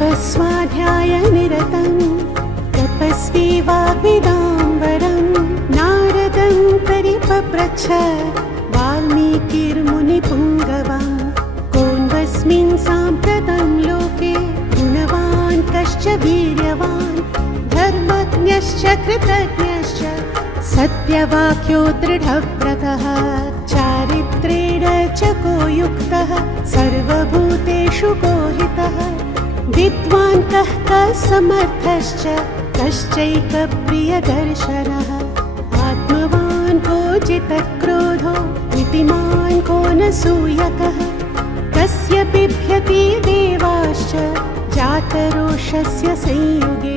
तपस्वाध्यायनिरतं तपस्वी वाग्विदाम्बरं नारदं परिपप्रच्छ वाल्मीकिर्मुनिपुङ्गवं कोऽन्वस्मिन् साम्प्रतं लोके गुणवान् कश्च वीर्यवान् धर्मज्ञश्च कृतज्ञश्च सत्यवाक्यो दृढव्रतः चारित्रेण च को युक्तः सर्वभूतेषु गोहितः विद्वान् कः समर्थश्च कश्चैकप्रियदर्शनः आत्मवान् को जितक्रोधो नीतिमान् को न सूयकः कस्य बिभ्यति देवाश्च जातरोषस्य संयुगे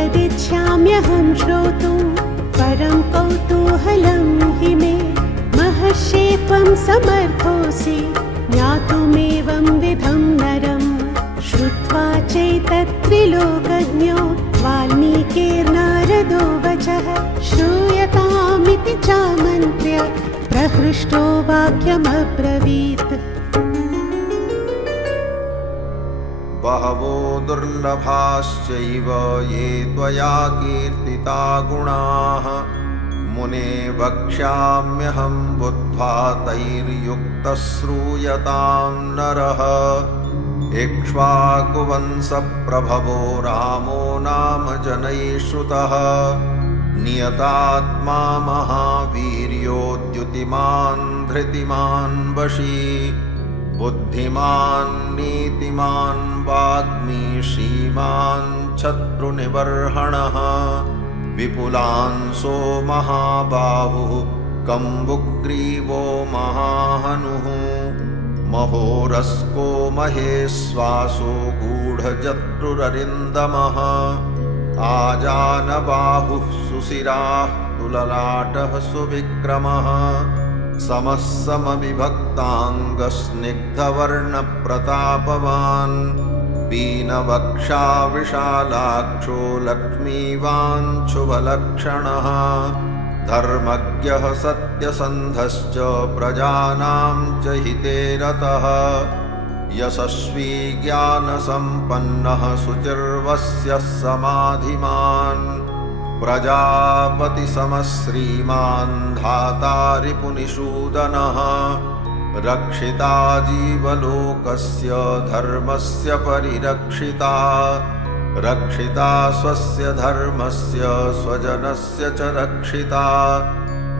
एतदिच्छाम्यहं श्रोतुं परं कौतूहलं हि मे महर्षेत्वं समर्थोऽसि ज्ञातुमेवं विधं नरं श्रुत्वा चैतत्त्रिलोकज्ञो वाल्मीकिर्नारदो वचः श्रूयतामिति चामन्त्र्य प्रहृष्टो वाक्यमब्रवीत् बहवो दुर्लभाश्चैव ये त्वया कीर्तिता गुणाः मुने वक्ष्याम्यहं बुद्ध्वा तैर्युक्तः श्रूयतां नरः इक्ष्वाकुवंशप्रभवो रामो नाम जनैः श्रुतः नियतात्मा महावीर्यो द्युतिमान् धृतिमान् वशी बुद्धिमान् नीतिमान् वाग्मी श्रीमान् शत्रुनिबर्हणः विपुलांसो महाबाहुः कम्बुग्रीवो महाहनुः महोरस्को महेश्वासो गूढजत्रुररिन्दमः आजानबाहुः सुशिराः तुललाटः सुविक्रमः समः समविभक्ताङ्गस्निग्धवर्णप्रतापवान् पीनवक्षा विशालाक्षो लक्ष्मीवान् शुभलक्षणः धर्मज्ञः सत्यसन्धश्च प्रजानां च हिते रतः यशस्वी ज्ञानसम्पन्नः शुचिर्वस्यः समाधिमान् प्रजापतिसमः श्रीमान् धाता रिपुनिषूदनः रक्षिता जीवलोकस्य धर्मस्य परिरक्षिता रक्षिता स्वस्य धर्मस्य स्वजनस्य च रक्षिता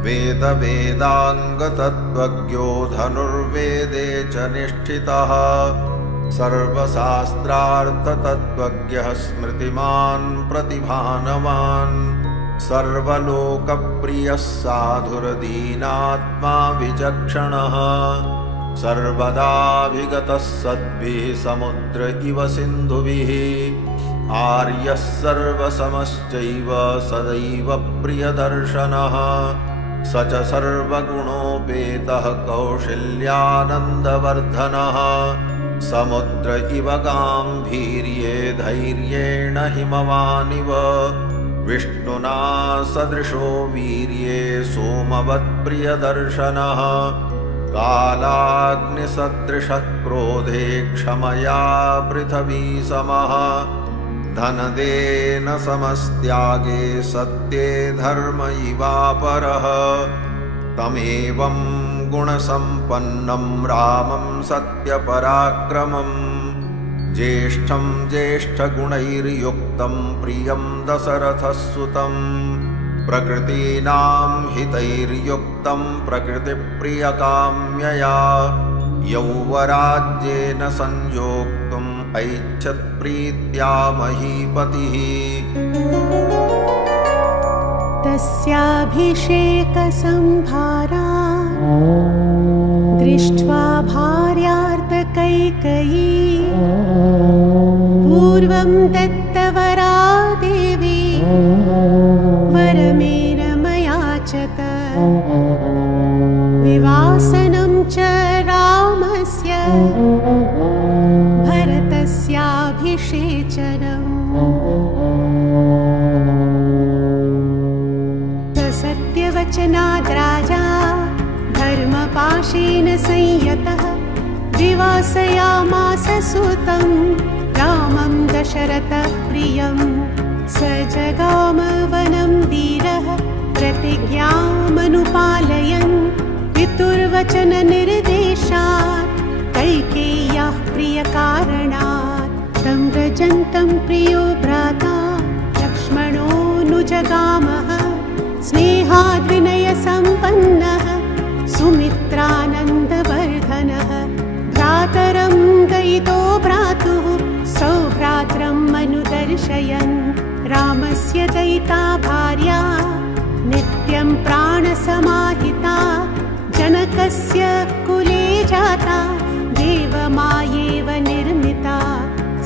वेदवेदाङ्गतत्त्वज्ञो धनुर्वेदे च निष्ठितः सर्वशास्त्रार्थतत्त्वज्ञः स्मृतिमान् प्रतिभानवान् सर्वलोकप्रियः साधुर्दीनात्मा विचक्षणः सर्वदाभिगतः सद्भिः समुद्र इव सिन्धुभिः आर्यः सर्वसमश्चैव सदैव प्रियदर्शनः स च सर्वगुणोपेतः कौशल्यानन्दवर्धनः समुद्र इव गाम्भीर्ये धैर्येण हिमवानिव विष्णुना सदृशो वीर्ये सोमवत्प्रियदर्शनः कालाग्निसदृशः क्रोधे क्षमया पृथिवी समः धनदेन समस्त्यागे सत्ये धर्म इवापरः तमेवं गुणसम्पन्नं रामं सत्यपराक्रमं ज्येष्ठं ज्येष्ठगुणैर्युक्तं प्रियं दशरथसुतं प्रकृतीनां हितैर्युक्तं प्रकृतिप्रियकाम्यया यौवराज्येन संयोक्तुम् ऐच्छत्प्रीत्या महीपतिः तस्याभिषेकसंभारा दृष्ट्वा भार्यार्तकैकयी पूर्वं दत्तवरा देवी वरमेन मयाचत विवासनं च रामस्य भरतस्याभिषेचनम् वचनाद्राजा धर्मपाशेन संयतः विवासयामास सुतं रामं दशरथप्रियं। स जगाम वनं धीरः प्रतिज्ञामनुपालयन् पितुर्वचननिर्देशात् कैकेय्याः प्रियकारणात्। तं व्रजन्तं प्रियो भ्राता लक्ष्मणोऽनुजगामः स्नेहाद्विनयसम्पन्नः सुमित्रानन्दवर्धनः। भ्रातरं दयितो भ्रातुः सौभ्रात्रम् अनुदर्शयन् रामस्य दयिता भार्या नित्यं प्राणसमाहिता जनकस्य कुले जाता देवमायेव निर्मिता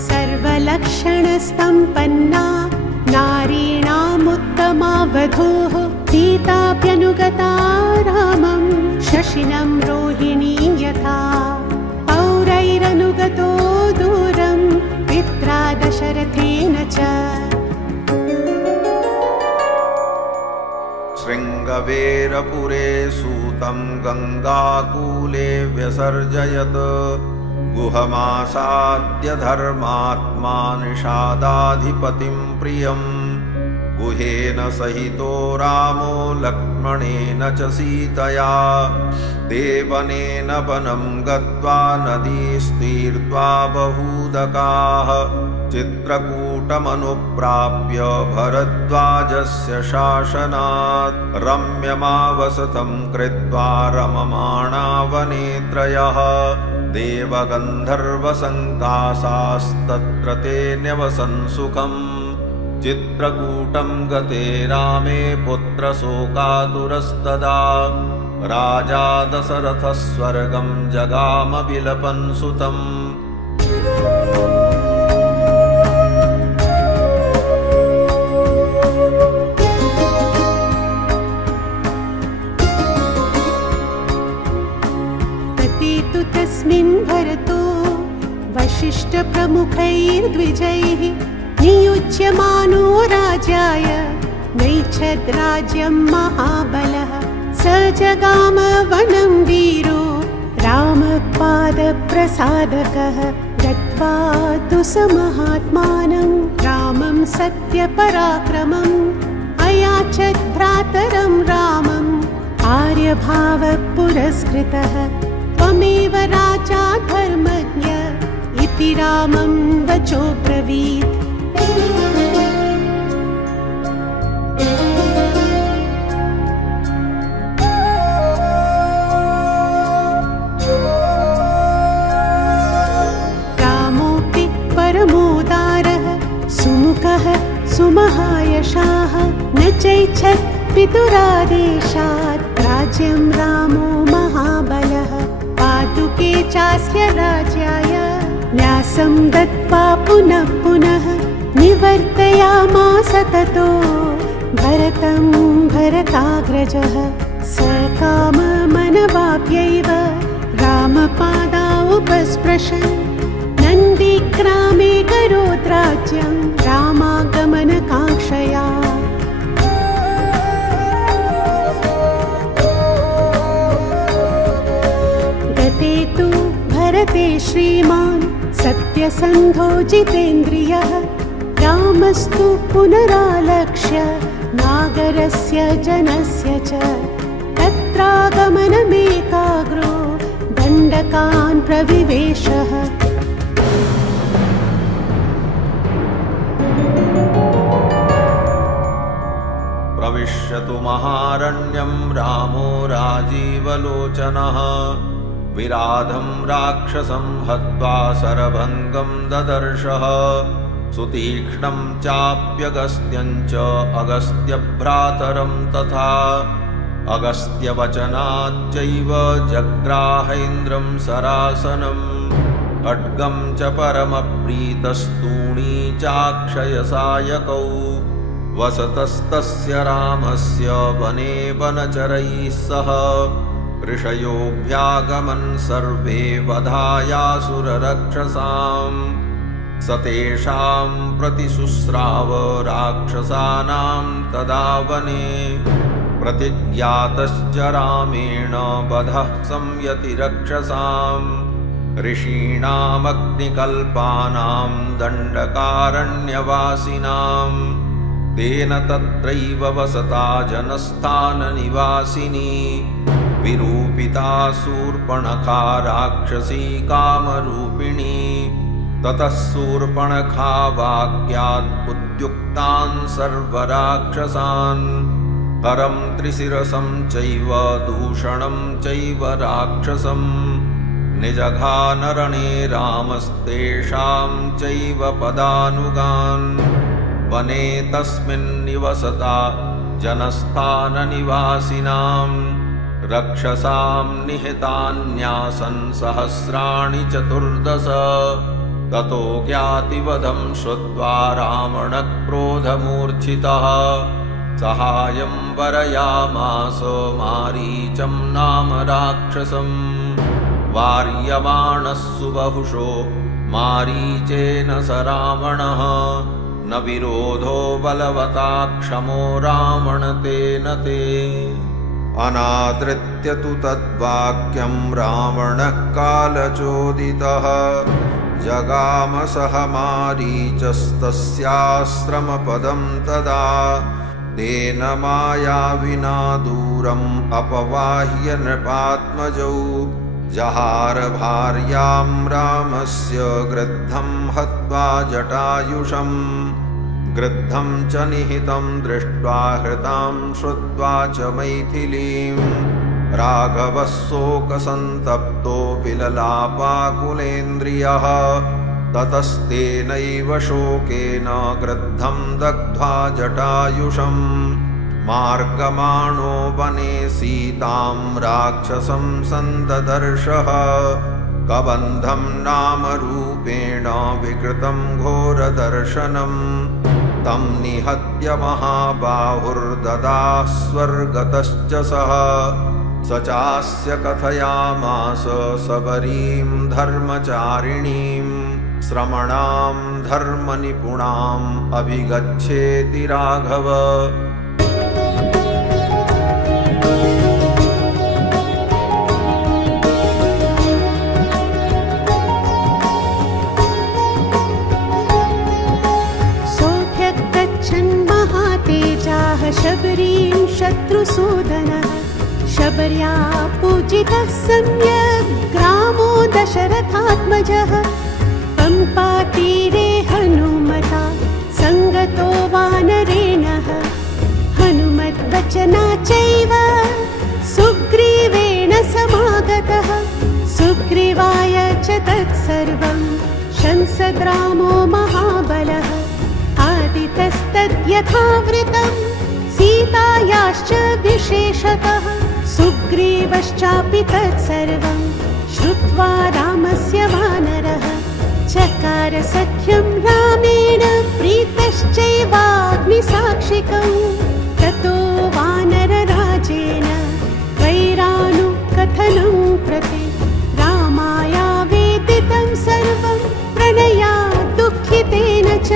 सर्वलक्षणसम्पन्ना नारीणामुत्तमा वधूः सीताप्यनुगता रामं शशिनं रोहिणी यथा पौरैरनुगतो दूरं पित्रा दशरथेन च। शृङ्गवेरपुरे सूतं गङ्गाकूले व्यसर्जयत् गुहमासाद्य धर्मात्मा निषादाधिपतिं प्रियम्। गुहेन सहितो रामो लक्ष्मणेन च सीतया देवनेन वनं गत्वा नदीस्तीर्त्वा बहूदकाः चित्रकूटमनुप्राप्य भरद्वाजस्य शासनात् रम्यमावसतं कृत्वा रममाणा वने त्रयः देवगन्धर्वसङ्कासास्तत्र ते न्यवसन् सुखम्। चित्रकूटं गते रामे पुत्रशोकातुरस्तदा राजा दशरथः स्वर्गं जगाम विलपन् सुतम्। तस्मिन् भरतो वसिष्ठप्रमुखैर्द्विजैः नियुज्यमानो राजाय नैच्छद्राज्यं महाबलः। स जगाम वनं वीरो रामपादप्रसादकः गत्वा तु स महात्मानं रामं सत्यपराक्रमम् अयाचत् भ्रातरं रामम् आर्यभावपुरस्कृतः। त्वमेव राजा धर्मज्ञ इति रामं वचोब्रवीत्। रामोऽपि परमोदारः सुमुखः सुमहायशाः न चैच्छत् पितुरादेशात् राज्यं रामो महाबलः। पादुके चास्य राज्याय न्यासं दत्त्वा पुनः पुनः निवर्तयामास ततो भरतं भरताग्रजः। स काममनवाप्यैव रामपादा उपस्पृशन् नन्दीग्रामे करोत् राज्यं रामागमनकाङ्क्षया। गते तु भरते श्रीमान् सत्यसन्धो जितेन्द्रियः रामस्तु पुनरालक्ष्य नागरस्य जनस्य च तत्रागमनमेकाग्रो दण्डकान् प्रविवेशः। प्रविश्यतु महारण्यं रामो राजीवलोचनः विराधं राक्षसं हत्वा शरभङ्गं ददर्शः। सुतीक्ष्णं चाप्यगस्त्यं च अगस्त्यभ्रातरं तथा अगस्त्यवचनाच्चैव जग्राहेन्द्रं सरासनम् खड्गं च परमप्रीतस्तूणी चाक्षयसायकौ वसतस्तस्य रामस्य वने वनचरैः सह ऋषयोऽभ्यागमन् सर्वे वधायासुररक्षसाम् स तेषां प्रतिशुश्राव राक्षसानां तदा वने प्रतिज्ञातश्च रामेण वधः संयति रक्षसाम् ऋषीणामग्निकल्पानां दण्डकारण्यवासिनां तेन तत्रैव वसता जनस्थाननिवासिनी विरूपिता शूर्पणखा राक्षसी कामरूपिणी ततः शूर्पणखा वाक्याद् उद्युक्तान् सर्वराक्षसान् हरं त्रिशिरसं चैव दूषणं चैव राक्षसम् निजघानरणे रामस्तेषां चैव पदानुगान् वने तस्मिन् निवसता जनस्थाननिवासिनां रक्षसां निहतान्यासन् सहस्राणि 14 ततो ज्ञातिवधं श्रुत्वा रावणः क्रोधमूर्छितः सहायं वरयामास मारीचं नाम राक्षसम् वार्यमाणः सुबहुशो मारीचेन स रावणः न विरोधो बलवता क्षमो रावणतेन ते अनादृत्य तु तद्वाक्यं रावणः कालचोदितः जगाम सह मारीचस्तस्याश्रमपदं तदा तेन मायाविना दूरम् अपवाह्य नृपात्मजौ जहार भार्यां रामस्य गृद्धं हत्वा जटायुषम् गृद्धं च निहितं दृष्ट्वा हृतां श्रुत्वा च मैथिलीं राघवः शोकसन्तप्तो विललापाकुलेन्द्रियः ततस्तेनैव शोकेन गृद्धं दग्ध्वा जटायुषं मार्गमाणो वने सीतां राक्षसं सन्ददर्शः कबन्धं नाम रूपेण विकृतं घोरदर्शनं तं निहत्य महाबाहुर्ददाः स्वर्गतश्च सः स चास्य कथयामास सबरीं धर्मचारिणीं श्रमणां धर्मनिपुणाम् अभिगच्छेति राघव शबरीं शत्रुसूदनः शबर्या पूजितः सम्यक् ग्रामो दशरथात्मजः पम्पातीरे हनुमता सङ्गतो वानरेणः हनुमद्वचना चैव सुग्रीवेण समागतः सुग्रीवाय च तत्सर्वं शंसद्रामो महाबलः आदितस्तद्यथावृतम् सीतायाश्च विशेषतः सुग्रीवश्चापि तत्सर्वं श्रुत्वा रामस्य वानरः चकार सख्यं रामेण प्रीतश्चैवाग्निसाक्षिकं ततो वानरराजेन वैरानुकथनं प्रति रामाया वेदितं सर्वं प्रणया दुःखितेन च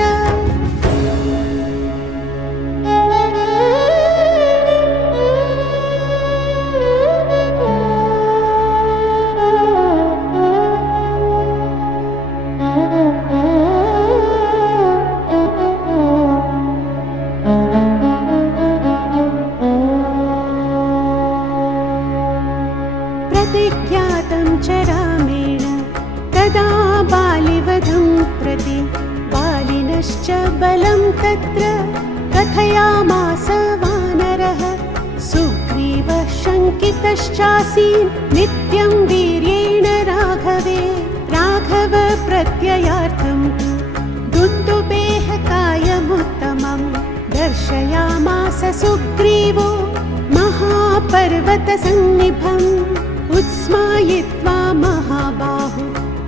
प्रतिज्ञातं च रामेण तदा बालिवधं प्रति बालिनश्च बलं तत्र कथयामास वानरः सुग्रीवः शङ्कितश्चासीन् नित्यं वीर्येण राघवे राघव प्रत्ययार्थं तु दुन्दुभेः कायमुत्तमं दर्शयामास सुग्रीवो महापर्वतसन्निभम् उत्स्मायित्वा महाबाहु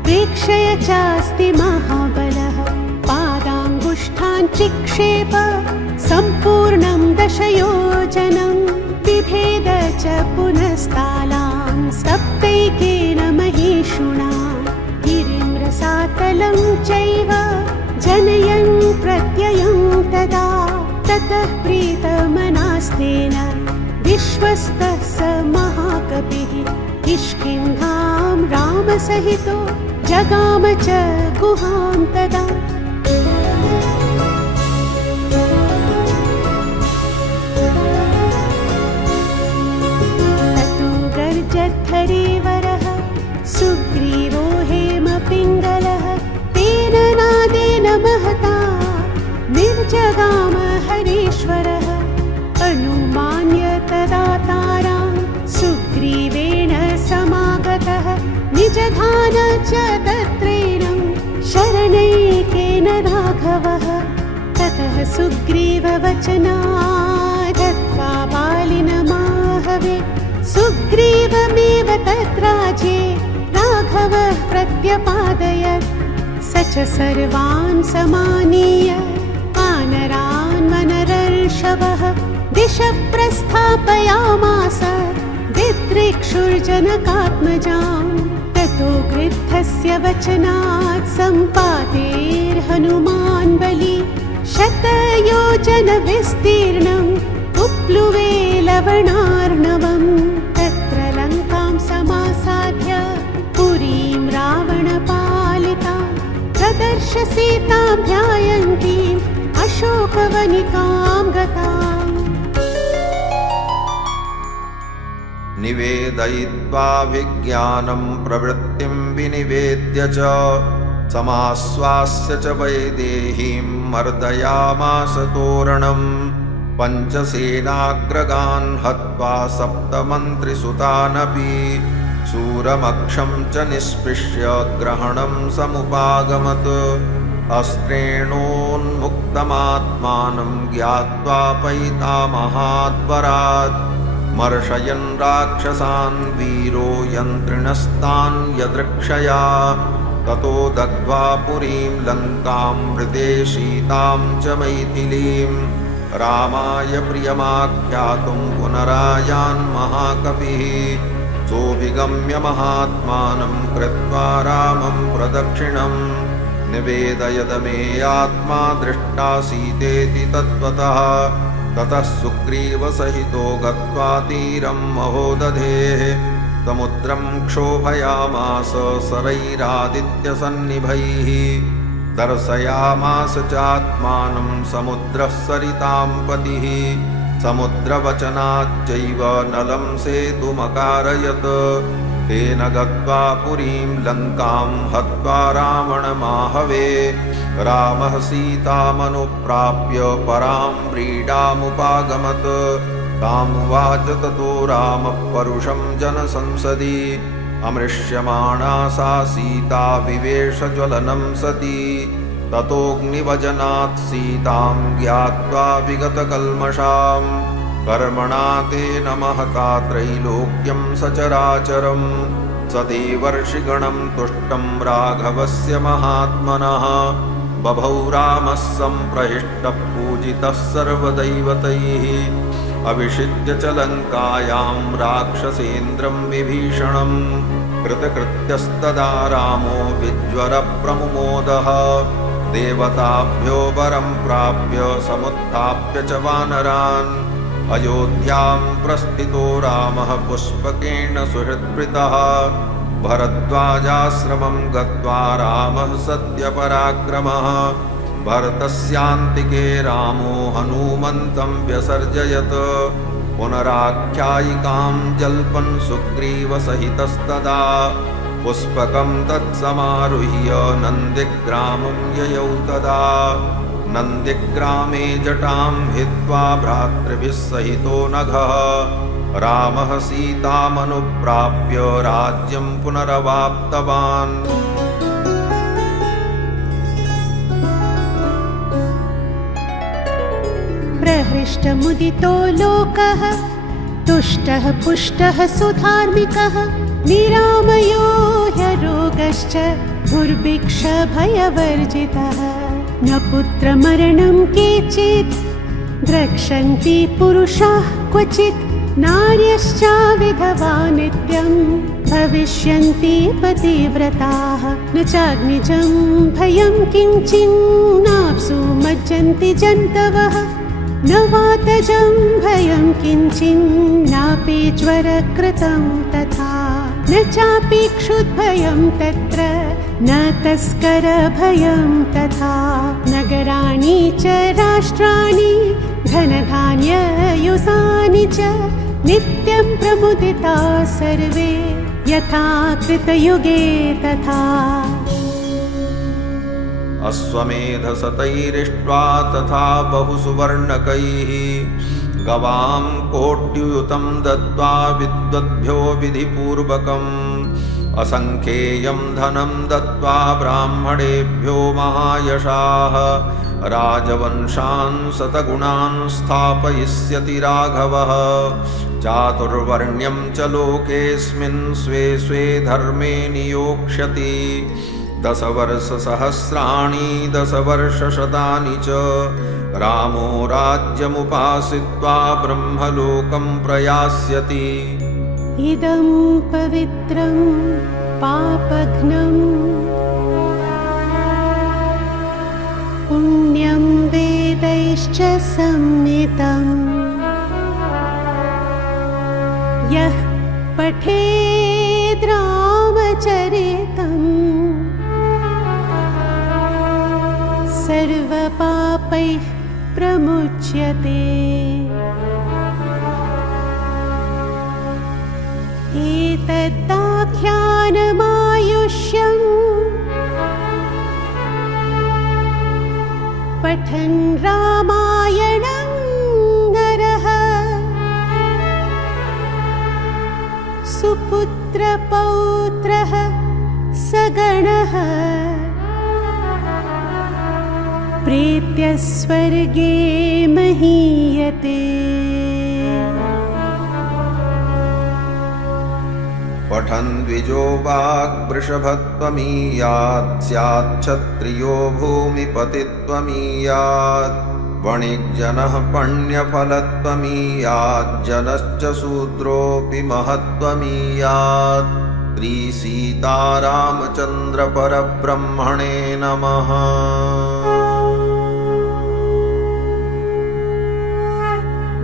प्रेक्षय चास्ति महाबलः पादाङ्गुष्ठान् चिक्षेप सम्पूर्णं दशयोजनं बिभेद च पुनस्तालान् सप्तैकेन महिषुणा गिरिं रसातलं चैव जनयन् प्रत्ययं तदा ततः प्रीतमनास्तेन विश्वस्तः स महाकपिः किष्किन्धां रामसहितो जगाम च गुहां तदा। ततो गर्जद्धरीवरः सुग्रीवो हेमपिङ्गलः तेन नादेन महता निर्जगाम हरीश्वरः। अनुमान्य तदा तारां सुग्रीवेण समागतः निजधान च दत्रेणं शरणैकेन राघवः। ततः सुग्रीववचनादत्वा बालिनमाहवे सुग्रीवमेव तत्राज्ये राघवः प्रत्यपादयत्। स च सर्वान् समानीय वानरान् वनरर्षभः दिशः प्रस्थापयामास दिदृक्षुर्जनकात्मजां। ततो गृद्धस्य वचनात् सम्पातेर्हनुमान् बली शतयोजनविस्तीर्णम् उप्लुवे लवणार्णवम्। तत्र लङ्कां समासाद्य पुरीं रावणपालितां प्रदर्श सीतां ध्यायन्तीम् अशोकवनिकां गताम्। निवेदयित्वाभिज्ञानं प्रवृत्तिं विनिवेद्य च समाश्वास्य च वैदेहीं मर्दयामास तोरणम्। पञ्चसेनाग्रगान् हत्वा सप्तमन्त्रिसुतानपि शूरमक्षं च निष्पृश्य ग्रहणं समुपागमत्। अस्त्रेणोन्मुक्तमात्मानं ज्ञात्वा पैतामहाद्वरात् मर्षयन् राक्षसान् वीरो यन्त्रिणस्तान् यदृक्षया। ततो दग्ध्वा पुरीं लङ्कां मृते सीतां च मैथिलीं रामाय प्रियमाख्यातुं पुनरायान् महाकपिः। सोऽभिगम्य महात्मानं कृत्वा रामं प्रदक्षिणम् निवेदयद मे आत्मा दृष्टा सीतेति तत्त्वतः। ततः सुग्रीवसहितो गत्वा तीरं महोदधेः समुद्रं क्षोभयामास शरैरादित्यसन्निभैः। दर्शयामास चात्मानं समुद्रः सरितां पतिः। समुद्रवचनाच्चैव नलं सेतुमकारयत्। तेन गत्वा पुरीं लङ्कां हत्वा रावणमाहवे रामः सीतामनुप्राप्य परां व्रीडामुपागमत्। तामुवाच ततो रामः परुषं जनसंसदि अमृष्यमाणा सा सीता विवेशज्वलनं सती। ततोऽग्निवजनात् सीतां ज्ञात्वा विगतकल्मषां कर्मणा तेन महता त्रैलोक्यं सचराचरम्। स देवर्षिगणं तुष्टं राघवस्य महात्मनः बभौ रामः सम्प्रहिष्टः पूजितः सर्वदैवतैः। अविषिद्य च लङ्कायां राक्षसेन्द्रं विभीषणम् कृतकृत्यस्तदा रामो विज्वरप्रमुमोदः। देवताभ्यो वरं प्राप्य समुत्थाप्य च वानरान् अयोध्यां प्रस्थितो रामः पुष्पकेण सुहृद्वृतः। भरद्वाजाश्रमं गत्वा रामः सत्यपराक्रमः भरतस्यान्तिके रामो हनूमन्तं व्यसर्जयत्। पुनराख्यायिकां जल्पन् सुग्रीवसहितस्तदा पुष्पकं तत्समारुह्य नन्दिग्रामं ययौ तदा। नन्दिग्रामे जटां हित्वा भ्रातृभिः सहितो नघः रामः सीतामनुप्राप्य राज्यं पुनरवाप्तवान्। प्रहृष्टमुदितो लोकः तुष्टः पुष्टः सुधार्मिकः निरामयो ह्यरोगश्च दुर्भिक्षभयवर्जितः। न पुत्रमरणं केचित् द्रक्ष्यन्ति पुरुषाः क्वचित् नार्यश्चाविधवा नित्यं भविष्यन्ति पतिव्रताः। न चाग्निजं भयं किञ्चिन्नाप्सु मज्जन्ति जन्तवः न वातजं भयं किञ्चिन्नापि ज्वरकृतं तथा न चापि क्षुद्भयं तत्र न तस्करभयं तथा नगराणि च राष्ट्राणि धनधान्ययुतानि च नित्यं प्रमुदिता सर्वे यथा कृतयुगे तथा अश्वमेधशतैरिष्ट्वा तथा बहुसुवर्णकैः गवां कोट्युतं दत्त्वा विद्वद्भ्यो विधिपूर्वकम् असङ्ख्येयं धनं दत्त्वा ब्राह्मणेभ्यो महायशाः राजवंशान् शतगुणान् स्थापयिष्यति राघवः चातुर्वर्ण्यं च लोकेऽस्मिन् स्वे स्वे धर्मे नियोक्ष्यति 10 वर्षसहस्राणि 10 वर्षशतानि च रामो राज्यमुपासित्वा ब्रह्मलोकं प्रयास्यति। इदं पवित्रं पापघ्नं पुण्यं वेदैश्च संनितं यः पठेद् रामचरितम् सर्वपापैः प्रमुच्यते। एतदाख्यानमायुष्यम् पठन् रामायणं नरः सुपुत्रपौत्रः सगणः प्रीत्य स्वर्गे महीयते। पठन् द्विजो वाग्वृषभत्वमीयात् स्याच्छत्रियो भूमिपतित्वमीयात् वणिज्जनः पण्यफलत्वमीयात् जनश्च शूद्रोऽपि महत्वमीयात्। श्रीसीतारामचन्द्रपरब्रह्मणे नमः।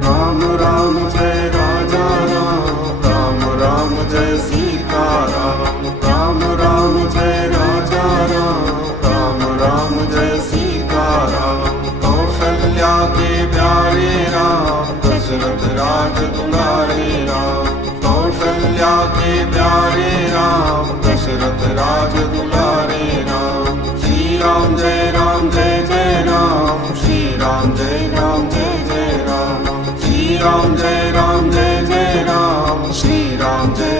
राम राम जय राजा राम, राम राम जय सीताराम। राम राम जय राजा राम, राम राम जय सीताराम। कौशल्या के प्यारे राम, दशरथ राज दुलारे राम। कौशल्या के प्यारे राम, दशरथ राज दुलारे राम। श्री राम जय जय राम, श्री राम जय जय राम। श्री राम जय जय राम, श्री राम जय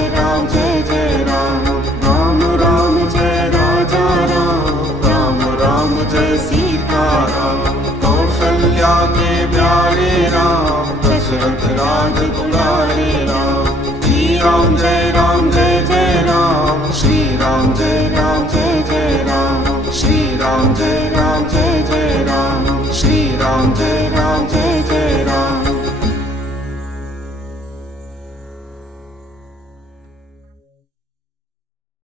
जय राम। राम राम जय राजा राम, राम राम जय सीताराम। कौशल्या के प्यारे राम, दशरथ राज दुलारे राम। श्री राम जय जय राम, श्री राम जय जय राम। श्री राम जय जय राम, श्री राम जय जय